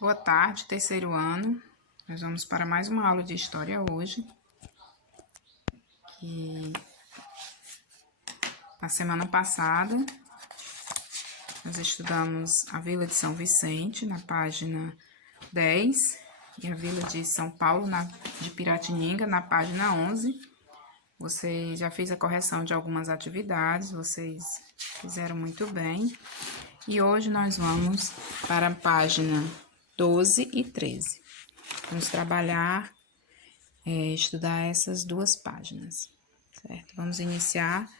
Boa tarde, terceiro ano. Nós vamos para mais uma aula de história hoje. Que na semana passada nós estudamos a Vila de São Vicente, na página 10, e a Vila de São Paulo, de Piratininga, na página 11. Vocês já fiz a correção de algumas atividades, vocês fizeram muito bem. E hoje nós vamos para a página 12 e 13. Vamos trabalhar, estudar essas duas páginas, certo? Vamos iniciar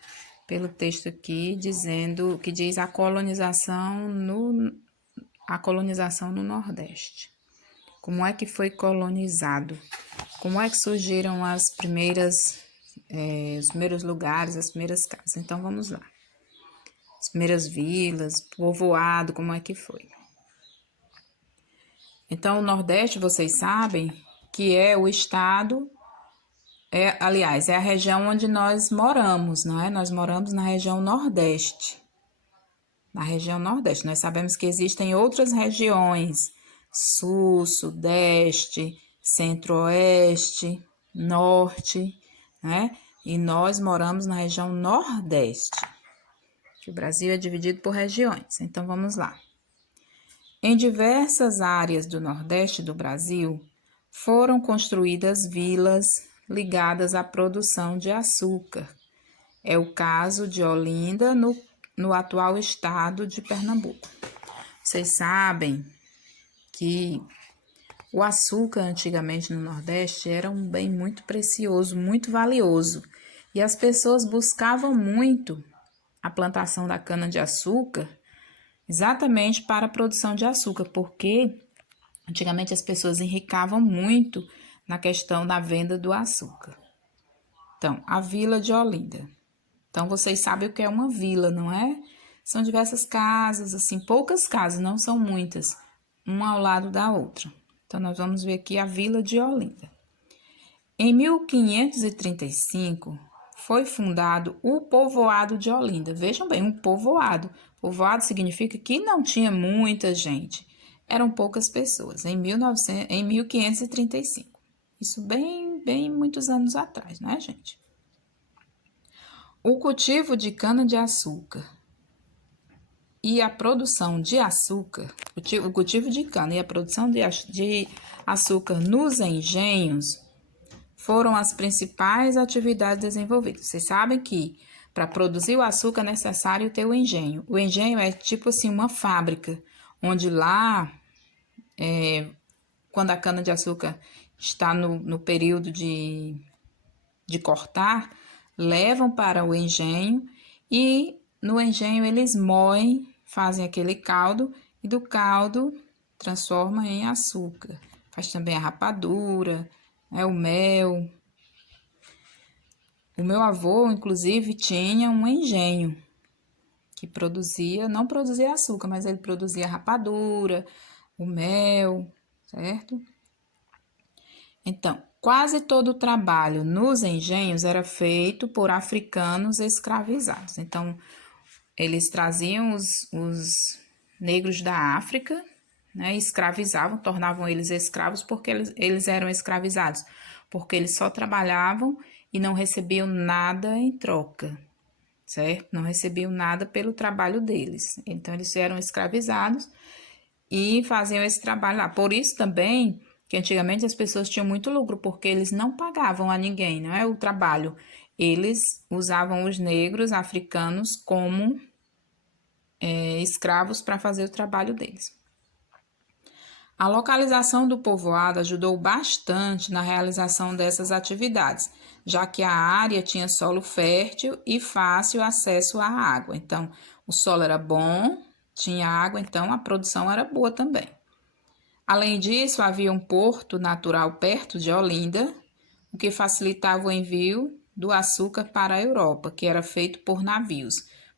pelo texto aqui, dizendo que diz a colonização no Nordeste. Como é que foi colonizado? Como é que surgiram os primeiros lugares, as primeiras casas? Então, vamos lá. As primeiras vilas, povoado, como é que foi? Então, o Nordeste, vocês sabem que é o estado, aliás, é a região onde nós moramos, não é? Nós moramos na região Nordeste. Na região Nordeste. Nós sabemos que existem outras regiões, Sul, Sudeste, Centro-Oeste, Norte, né? E nós moramos na região Nordeste. O Brasil é dividido por regiões. Então, vamos lá. Em diversas áreas do Nordeste do Brasil, foram construídas vilas ligadas à produção de açúcar. É o caso de Olinda, no atual estado de Pernambuco. Vocês sabem que o açúcar antigamente no Nordeste era um bem muito precioso, muito valioso. E as pessoas buscavam muito a plantação da cana-de-açúcar exatamente para a produção de açúcar, porque antigamente as pessoas enricavam muito na questão da venda do açúcar. Então, a Vila de Olinda. Então, vocês sabem o que é uma vila, não é? São diversas casas, assim, poucas casas, não são muitas, uma ao lado da outra. Então, nós vamos ver aqui a Vila de Olinda. Em 1535, foi fundado o povoado de Olinda. Vejam bem, um povoado. Povoado significa que não tinha muita gente. Eram poucas pessoas, em 1535. Isso bem muitos anos atrás, né, gente? O cultivo de cana-de-açúcar e a produção de açúcar, o cultivo de cana e a produção de açúcar nos engenhos foram as principais atividades desenvolvidas. Vocês sabem que para produzir o açúcar é necessário ter o engenho. O engenho é tipo assim uma fábrica, onde lá, quando a cana-de-açúcar está no período de cortar, levam para o engenho e no engenho eles moem, fazem aquele caldo e do caldo transforma em açúcar. Faz também a rapadura, o mel. O meu avô, inclusive, tinha um engenho que não produzia açúcar, mas ele produzia rapadura, o mel, certo? Então, quase todo o trabalho nos engenhos era feito por africanos escravizados. Então, eles traziam os negros da África, né, escravizavam, tornavam eles escravos porque eles eram escravizados, porque eles só trabalhavam e não recebiam nada em troca, certo? Não recebiam nada pelo trabalho deles. Então, eles eram escravizados e faziam esse trabalho lá. Por isso também que antigamente as pessoas tinham muito lucro, porque eles não pagavam a ninguém, não é o trabalho. Eles usavam os negros africanos como escravos para fazer o trabalho deles. A localização do povoado ajudou bastante na realização dessas atividades, já que a área tinha solo fértil e fácil acesso à água. Então, o solo era bom, tinha água, então a produção era boa também. Além disso, havia um porto natural perto de Olinda, o que facilitava o envio do açúcar para a Europa, que era feito por navios.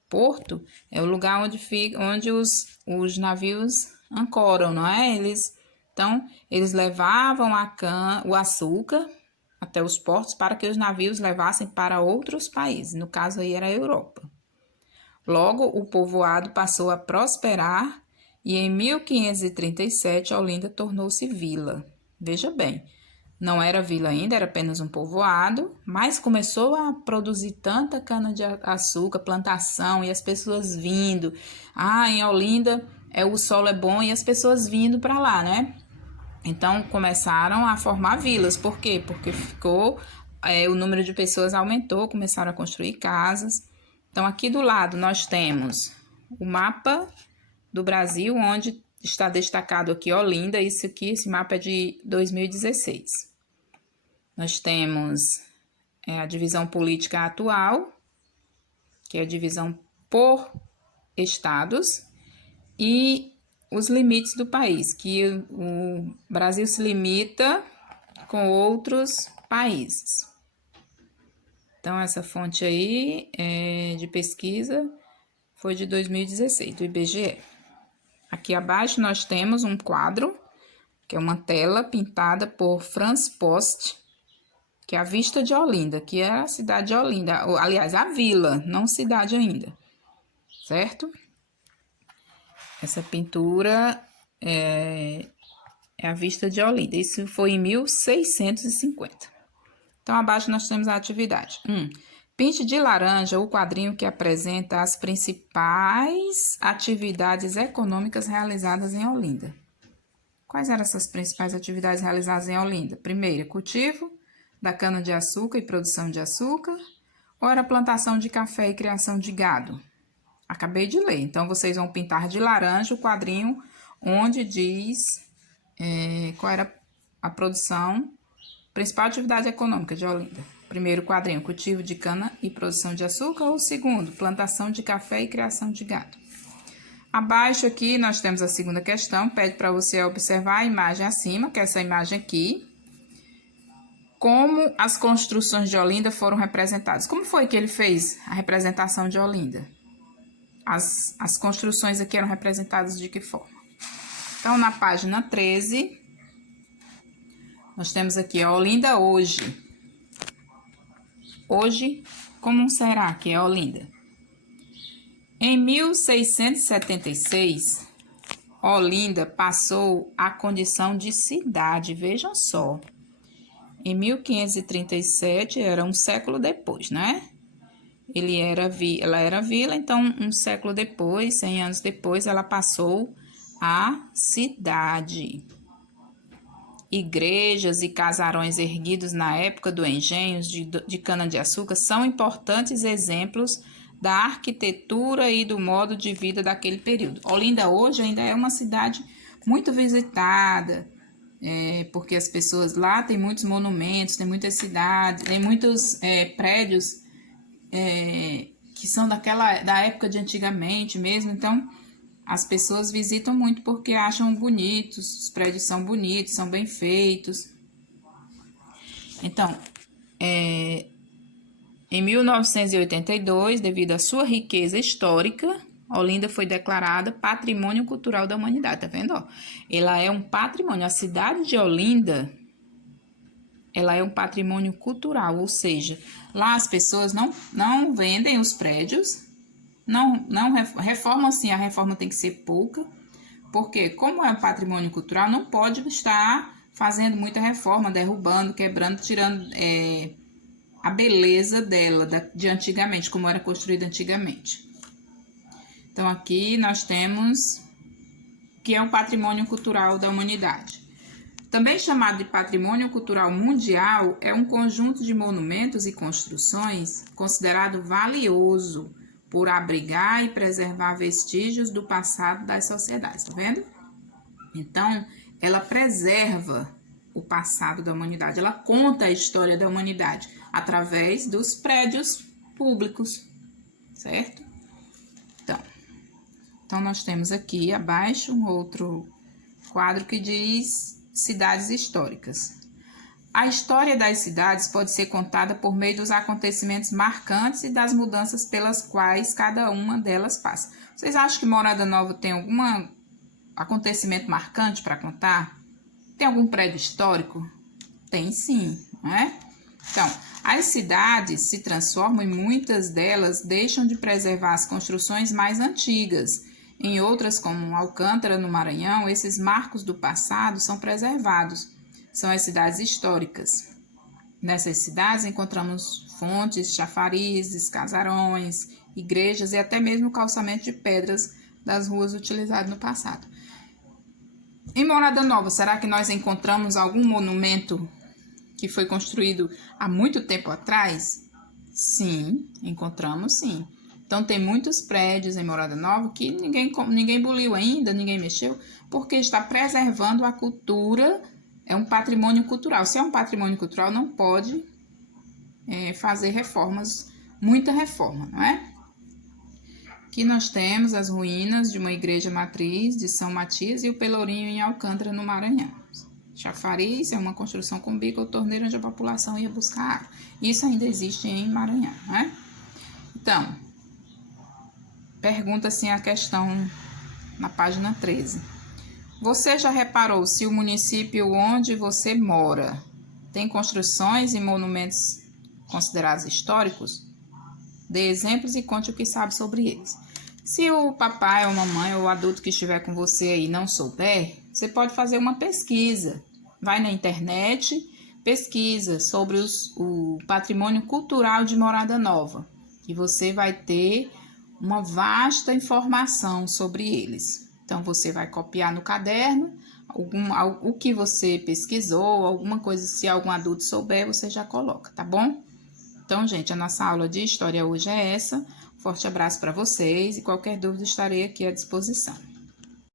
Porto é o lugar onde os navios ancoram, não é? Eles levavam o açúcar até os portos para que os navios levassem para outros países, no caso aí era a Europa. Logo, o povoado passou a prosperar e em 1537 Olinda tornou-se vila. Veja bem, não era vila ainda, era apenas um povoado, mas começou a produzir tanta cana-de-açúcar, plantação, e as pessoas vindo. Em Olinda o solo é bom e as pessoas vindo para lá, né? Então começaram a formar vilas. Por quê? Porque o número de pessoas aumentou, começaram a construir casas. Então aqui do lado nós temos o mapa do Brasil, onde está destacado aqui Olinda. Esse mapa é de 2016. Nós temos a divisão política atual, que é a divisão por estados, e os limites do país, que o Brasil se limita com outros países. Então, essa fonte aí de pesquisa foi de 2016, do IBGE. Aqui abaixo nós temos um quadro, que é uma tela pintada por Franz Post, que é a vista de Olinda, que é a cidade de Olinda, aliás, a vila, não cidade ainda, certo? Essa pintura é a vista de Olinda, isso foi em 1650. Então, abaixo nós temos a atividade. Pinte de laranja o quadrinho que apresenta as principais atividades econômicas realizadas em Olinda. Quais eram essas principais atividades realizadas em Olinda? Primeiro, cultivo da cana-de-açúcar e produção de açúcar, ou era plantação de café e criação de gado? Acabei de ler, então vocês vão pintar de laranja o quadrinho onde diz qual era a produção, principal atividade econômica de Olinda. Primeiro quadrinho, cultivo de cana e produção de açúcar, ou segundo, plantação de café e criação de gado. Abaixo aqui nós temos a segunda questão, pede para você observar a imagem acima, que é essa imagem aqui. Como as construções de Olinda foram representadas? Como foi que ele fez a representação de Olinda? As construções aqui eram representadas de que forma? Então, na página 13, nós temos aqui a Olinda hoje. Hoje, como será que é Olinda? Em 1676, Olinda passou à condição de cidade, vejam só. Em 1537, era um século depois, né? Ela era vila, então um século depois, 100 anos depois, ela passou a cidade. Igrejas e casarões erguidos na época do engenho de cana-de-açúcar são importantes exemplos da arquitetura e do modo de vida daquele período. Olinda hoje ainda é uma cidade muito visitada, porque as pessoas lá têm muitos monumentos, tem muitas cidades, tem muitos prédios que são da época de antigamente mesmo. Então as pessoas visitam muito porque acham bonitos, os prédios são bonitos, são bem feitos. Então, em 1982, devido à sua riqueza histórica, Olinda foi declarada Patrimônio Cultural da Humanidade, tá vendo? Ela é um patrimônio, a cidade de Olinda, ela é um patrimônio cultural, ou seja, lá as pessoas não vendem os prédios, não reformam assim, a reforma tem que ser pouca, porque como é um patrimônio cultural, não pode estar fazendo muita reforma, derrubando, quebrando, tirando a beleza dela, de antigamente, como era construída antigamente. Então, aqui nós temos que é um patrimônio cultural da humanidade. Também chamado de patrimônio cultural mundial, é um conjunto de monumentos e construções considerado valioso por abrigar e preservar vestígios do passado das sociedades, tá vendo? Então, ela preserva o passado da humanidade, ela conta a história da humanidade através dos prédios públicos, certo? Então, nós temos aqui abaixo um outro quadro que diz cidades históricas. A história das cidades pode ser contada por meio dos acontecimentos marcantes e das mudanças pelas quais cada uma delas passa. Vocês acham que Morada Nova tem algum acontecimento marcante para contar? Tem algum prédio histórico? Tem sim, não é? Então, as cidades se transformam e muitas delas deixam de preservar as construções mais antigas Em outras, como Alcântara, no Maranhão, esses marcos do passado são preservados. São as cidades históricas. Nessas cidades encontramos fontes, chafarizes, casarões, igrejas e até mesmo o calçamento de pedras das ruas utilizadas no passado. Em Morada Nova, será que nós encontramos algum monumento que foi construído há muito tempo atrás? Sim, encontramos sim. Então tem muitos prédios em Morada Nova que ninguém aboliu ainda, ninguém mexeu, porque está preservando a cultura, é um patrimônio cultural. Se é um patrimônio cultural, não pode fazer reformas, muita reforma, não é? Aqui nós temos as ruínas de uma igreja matriz de São Matias e o Pelourinho em Alcântara, no Maranhão. Chafariz é uma construção com bico ou torneira onde a população ia buscar água. Isso ainda existe em Maranhão, né? Então, pergunta assim a questão na página 13. Você já reparou se o município onde você mora tem construções e monumentos considerados históricos? Dê exemplos e conte o que sabe sobre eles. Se o papai ou a mamãe ou o adulto que estiver com você aí não souber, você pode fazer uma pesquisa. Vai na internet, pesquisa sobre o patrimônio cultural de Morada Nova. E você vai ter uma vasta informação sobre eles. Então, você vai copiar no caderno o que você pesquisou, alguma coisa, se algum adulto souber, você já coloca, tá bom? Então, gente, a nossa aula de história hoje é essa. Forte abraço para vocês e qualquer dúvida estarei aqui à disposição.